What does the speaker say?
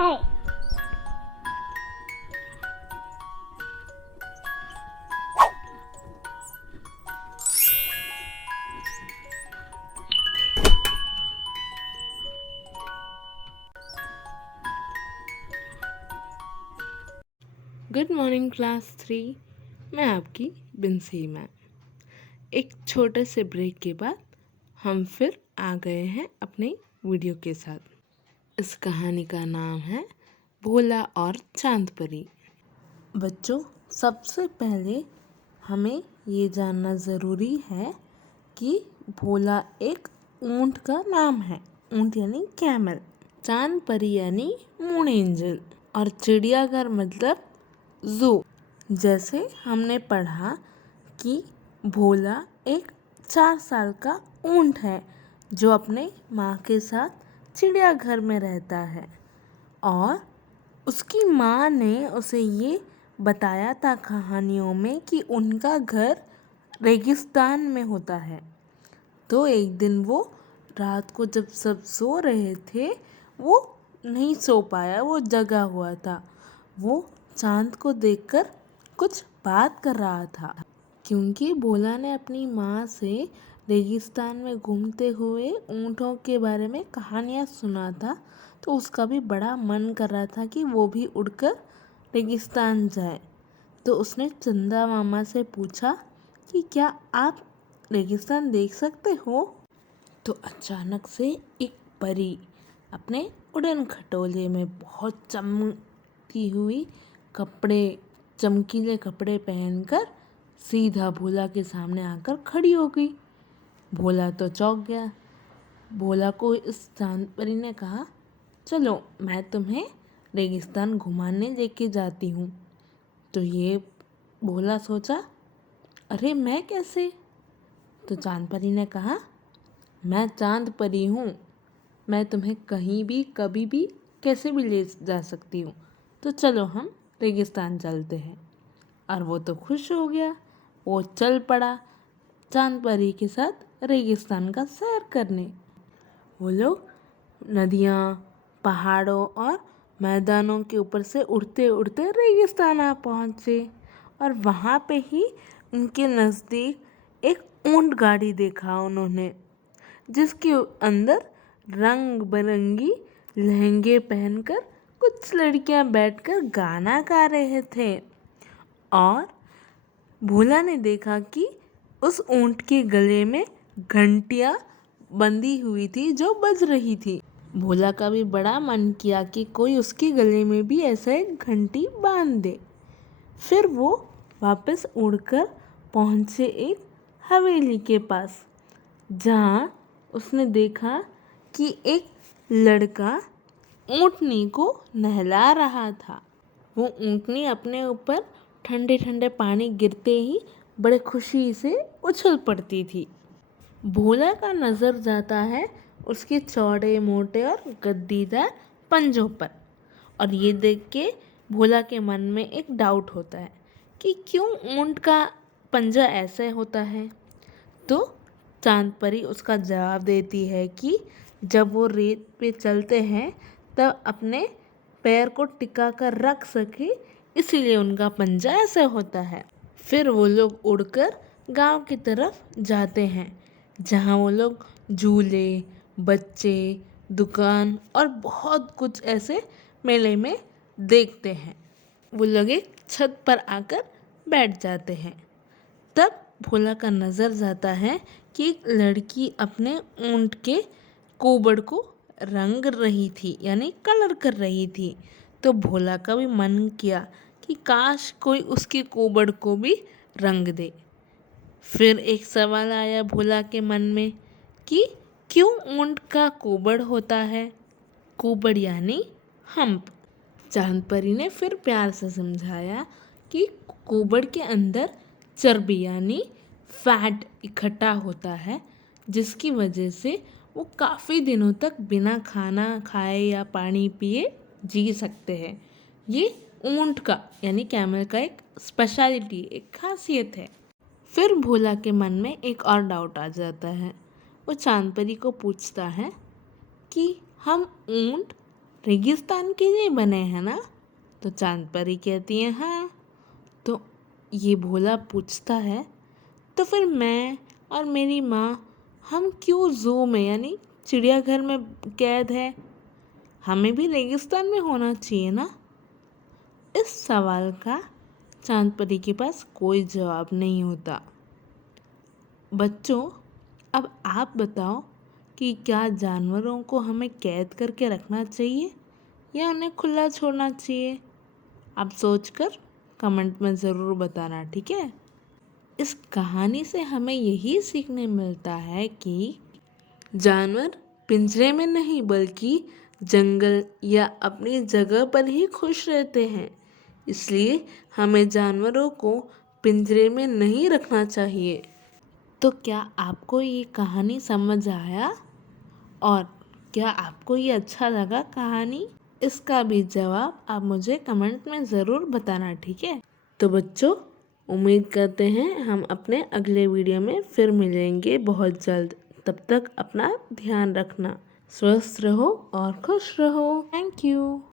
है। Good morning class 3। मैं आपकी बिन्सी मैम। एक छोटे से ब्रेक के बाद हम फिर आ गए हैं अपने वीडियो के साथ। इस कहानी का नाम है भोला और चांद परी। बच्चों, सबसे पहले हमें ये जानना ज़रूरी है कि भोला एक ऊंट का नाम है। ऊंट यानी कैमल, चांद परी यानी मून एंजल, और चिड़ियाघर मतलब ज़ू। जैसे हमने पढ़ा कि भोला एक 4 साल का ऊंट है जो अपने माँ के साथ चिड़ियाघर में रहता है, और उसकी माँ ने उसे ये बताया था कहानियों में कि उनका घर रेगिस्तान में होता है। तो एक दिन वो रात को जब सब सो रहे थे, वो नहीं सो पाया, वो जगा हुआ था। वो चांद को देखकर कुछ बात कर रहा था, क्योंकि भोला ने अपनी माँ से रेगिस्तान में घूमते हुए ऊँटों के बारे में कहानियाँ सुना था। तो उसका भी बड़ा मन कर रहा था कि वो भी उड़कर रेगिस्तान जाए। तो उसने चंदा मामा से पूछा कि क्या आप रेगिस्तान देख सकते हो? तो अचानक से एक परी अपने उड़न खटोले में बहुत चमकती हुई चमकीले कपड़े पहनकर सीधा भोला के सामने आकर खड़ी हो गई। भोला तो चौंक गया। भोला को इस चांद परी ने कहा, चलो मैं तुम्हें रेगिस्तान घुमाने लेके जाती हूँ। तो ये भोला सोचा, अरे मैं कैसे? तो चांद परी ने कहा, मैं चांद परी हूँ, मैं तुम्हें कहीं भी कभी भी कैसे भी ले जा सकती हूँ। तो चलो हम रेगिस्तान चलते हैं। और वो तो खुश हो गया। वो चल पड़ा चांद परी के साथ रेगिस्तान का सैर करने। वो लोग नदियाँ, पहाड़ों और मैदानों के ऊपर से उड़ते उड़ते रेगिस्तान आ पहुँचे। और वहाँ पे ही उनके नज़दीक एक ऊंट गाड़ी देखा उन्होंने, जिसके अंदर रंग बिरंगी लहंगे पहनकर कुछ लड़कियां बैठकर गाना गा रहे थे। और भोला ने देखा कि उस ऊंट के गले में घंटियां बंधी हुई थी जो बज रही थी। भोला का भी बड़ा मन किया कि कोई उसके गले में भी ऐसा एक घंटी बांध दे। फिर वो वापस उड़कर पहुँचे एक हवेली के पास, जहाँ उसने देखा कि एक लड़का ऊँटनी को नहला रहा था। वो ऊँटनी अपने ऊपर ठंडे ठंडे पानी गिरते ही बड़े खुशी से उछल पड़ती थी। भोला का नज़र जाता है उसके चौड़े मोटे और गद्दीदार पंजों पर, और ये देख के भोला के मन में एक डाउट होता है कि क्यों ऊँट का पंजा ऐसे होता है। तो चांद परी उसका जवाब देती है कि जब वो रेत पे चलते हैं तब अपने पैर को टिका कर रख सके, इसीलिए उनका पंजा ऐसे होता है। फिर वो लोग उड़कर गांव की तरफ जाते हैं, जहां वो लोग झूले, बच्चे, दुकान और बहुत कुछ ऐसे मेले में देखते हैं। वो लोग एक छत पर आकर बैठ जाते हैं। तब भोला का नज़र जाता है कि एक लड़की अपने ऊँट के कोबड़ को रंग रही थी, यानी कलर कर रही थी। तो भोला का भी मन किया कि काश कोई उसके कोबड़ को भी रंग दे। फिर एक सवाल आया भोला के मन में कि क्यों ऊँट का कोबड़ होता है? कोबड़ यानी हम्प। चांद परी ने फिर प्यार से समझाया कि कोबड़ के अंदर चर्बी यानी फैट इकट्ठा होता है, जिसकी वजह से वो काफ़ी दिनों तक बिना खाना खाए या पानी पिए जी सकते हैं। ये ऊँट का यानी कैमल का एक स्पेशलिटी, एक खासियत है। फिर भोला के मन में एक और डाउट आ जाता है। वो चांद परी को पूछता है कि हम ऊँट रेगिस्तान के लिए बने हैं ना? तो चांद परी कहती है हाँ। तो ये भोला पूछता है, तो फिर मैं और मेरी माँ हम क्यों ज़ू में यानी चिड़ियाघर में कैद है? हमें भी रेगिस्तान में होना चाहिए ना? इस सवाल का चांद परी के पास कोई जवाब नहीं होता। बच्चों, अब आप बताओ कि क्या जानवरों को हमें कैद करके रखना चाहिए या उन्हें खुला छोड़ना चाहिए? आप सोचकर कमेंट में ज़रूर बताना, ठीक है? इस कहानी से हमें यही सीखने मिलता है कि जानवर पिंजरे में नहीं बल्कि जंगल या अपनी जगह पर ही खुश रहते हैं। इसलिए हमें जानवरों को पिंजरे में नहीं रखना चाहिए। तो क्या आपको ये कहानी समझ आया? और क्या आपको ये अच्छा लगा कहानी? इसका भी जवाब आप मुझे कमेंट में ज़रूर बताना, ठीक है? तो बच्चों, उम्मीद करते हैं हम अपने अगले वीडियो में फिर मिलेंगे बहुत जल्द। तब तक अपना ध्यान रखना, स्वस्थ रहो और खुश रहो। Thank you.